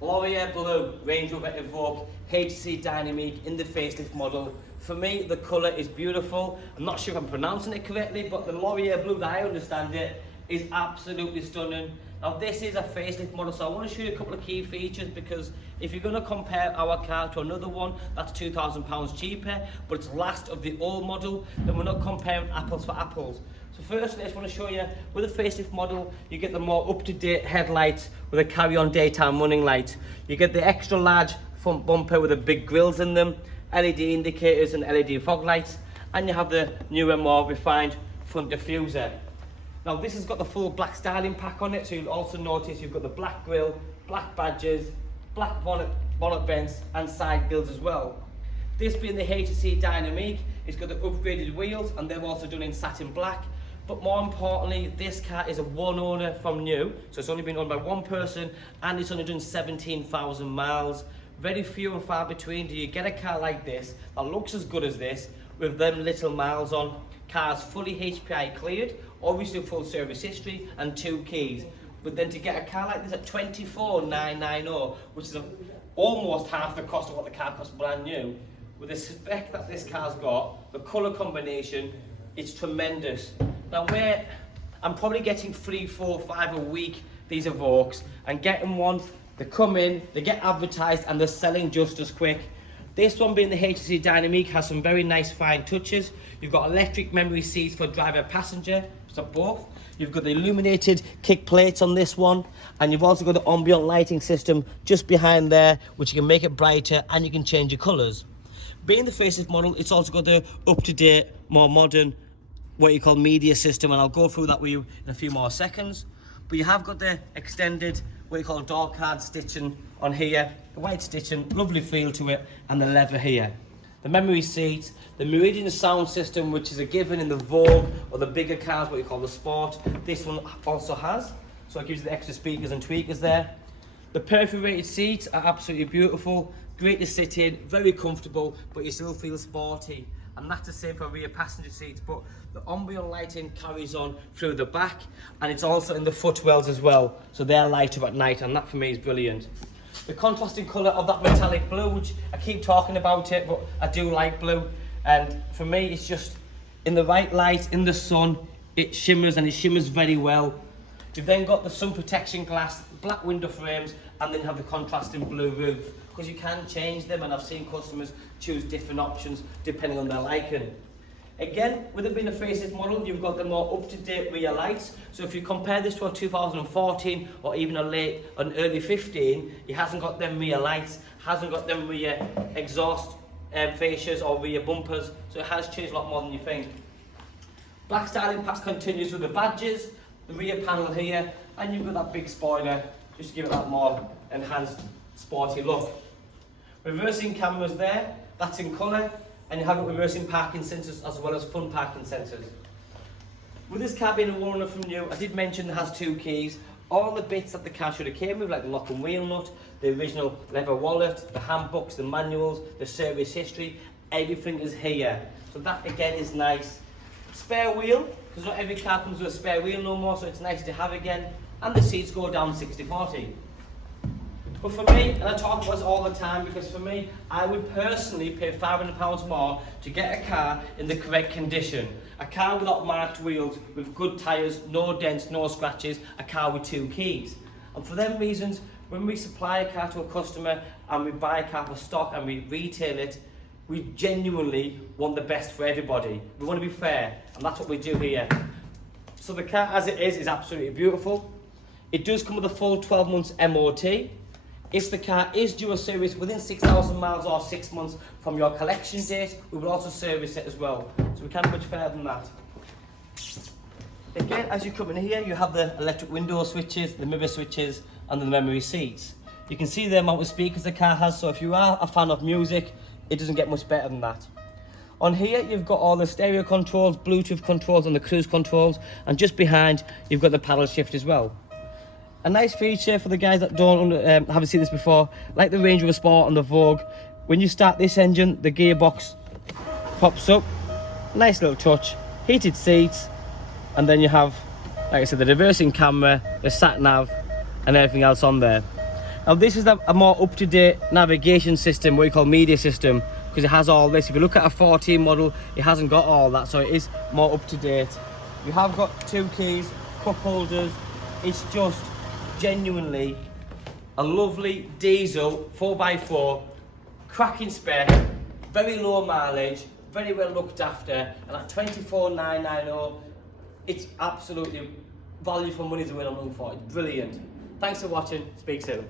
Laurier Blue Range Rover Evoque HSE Dynamique in the facelift model. For me, the colour is beautiful. I'm not sure if I'm pronouncing it correctly, but the Laurier Blue, that I understand it, is absolutely stunning. Now this is a facelift model, so I want to show you a couple of key features, because if you're going to compare our car to another one that's £2,000 cheaper, but it's last of the old model, then we're not comparing apples for apples. So firstly, I just want to show you, with a facelift model, you get the more up-to-date headlights with a carry-on daytime running light. You get the extra large front bumper with the big grills in them, LED indicators and LED fog lights, and you have the newer, more refined front diffuser. Now this has got the full black styling pack on it, so you'll also notice you've got the black grille, black badges, black bonnet vents and side grills as well. This being the HSE Dynamique, it's got the upgraded wheels and they're also done in satin black. But more importantly, this car is a one owner from new, so it's only been owned by one person and it's only done 17,000 miles. Very few and far between do you get a car like this that looks as good as this with them little miles on. Car's fully HPI cleared, obviously full service history and 2 keys. But then to get a car like this at 24,990, which is almost half the cost of what the car costs brand new, with the spec that this car's got, the colour combination, it's tremendous. Now I'm probably getting 3, 4, 5 a week, these Evoques, and getting one, they come in, they get advertised and they're selling just as quick. This one being the HSE Dynamique has some very nice fine touches. You've got electric memory seats for driver and passenger, so both. You've got the illuminated kick plates on this one, and you've also got the ambient lighting system just behind there, which you can make it brighter and you can change your colours. Being the facelift model, it's also got the up-to-date, more modern, what you call media system, and I'll go through that with you in a few more seconds. But you have got the extended, what you call door card stitching on here, the white stitching, lovely feel to it, and the leather here. The memory seats, the Meridian sound system, which is a given in the Vogue or the bigger cars, what you call the Sport, this one also has. So it gives you the extra speakers and tweakers there. The perforated seats are absolutely beautiful, great to sit in, very comfortable, but you still feel sporty. And that's the same for rear passenger seats, but the ambient lighting carries on through the back, and it's also in the footwells as well, so they're lighter at night, and that for me is brilliant. The contrasting colour of that metallic blue, which I keep talking about it, but I do like blue, and for me it's just in the right light, in the sun, it shimmers, and it shimmers very well. You've then got the sun protection glass, black window frames, and then you have the contrasting blue roof, because you can change them, and I've seen customers choose different options depending on their liking. Again, with it being a facelift model, you've got the more up-to-date rear lights. So if you compare this to a 2014 or even an early 15, it hasn't got them rear lights, hasn't got them rear exhaust fascias or rear bumpers, so it has changed a lot more than you think. Black styling pack continues with the badges, the rear panel here, and you've got that big spoiler just to give it that more enhanced sporty look. Reversing cameras there, that's in colour, and you have reversing parking sensors as well as front parking sensors. With this car being a one owner from new, I did mention it has 2 keys. All the bits that the car should have came with, like the lock and wheel nut, the original leather wallet, the handbooks, the manuals, the service history, everything is here. So that again is nice. Spare wheel, because not every car comes with a spare wheel no more, so it's nice to have again. And the seats go down 60/40. But for me, and I talk about this all the time, because for me, I would personally pay £500 more to get a car in the correct condition. A car without marked wheels, with good tyres, no dents, no scratches, a car with 2 keys. And for them reasons, when we supply a car to a customer and we buy a car for stock and we retail it, we genuinely want the best for everybody. We want to be fair, and that's what we do here. So the car as it is absolutely beautiful. It does come with a full 12 months MOT. If the car is due a service within 6,000 miles or 6 months from your collection date, we will also service it as well. So we can't go much further than that. Again, as you come in here, you have the electric window switches, the mirror switches, and the memory seats. You can see the amount of speakers the car has, so if you are a fan of music, it doesn't get much better than that. On here, you've got all the stereo controls, Bluetooth controls, and the cruise controls, and just behind, you've got the paddle shift as well. A nice feature for the guys that haven't seen this before, like the Range Rover Sport and the Vogue, when you start this engine, the gearbox pops up, nice little touch, heated seats, and then you have, like I said, the reversing camera, the sat nav, and everything else on there. Now this is a more up-to-date navigation system, what we call media system, because it has all this. If you look at a 14 model, it hasn't got all that, so it is more up-to-date. You have got 2 keys, cup holders. It's just genuinely a lovely diesel 4x4, cracking spec, very low mileage, very well looked after, and at 24,990, it's absolutely value for money is the word I'm looking for. It's brilliant. Thanks for watching. Speak soon.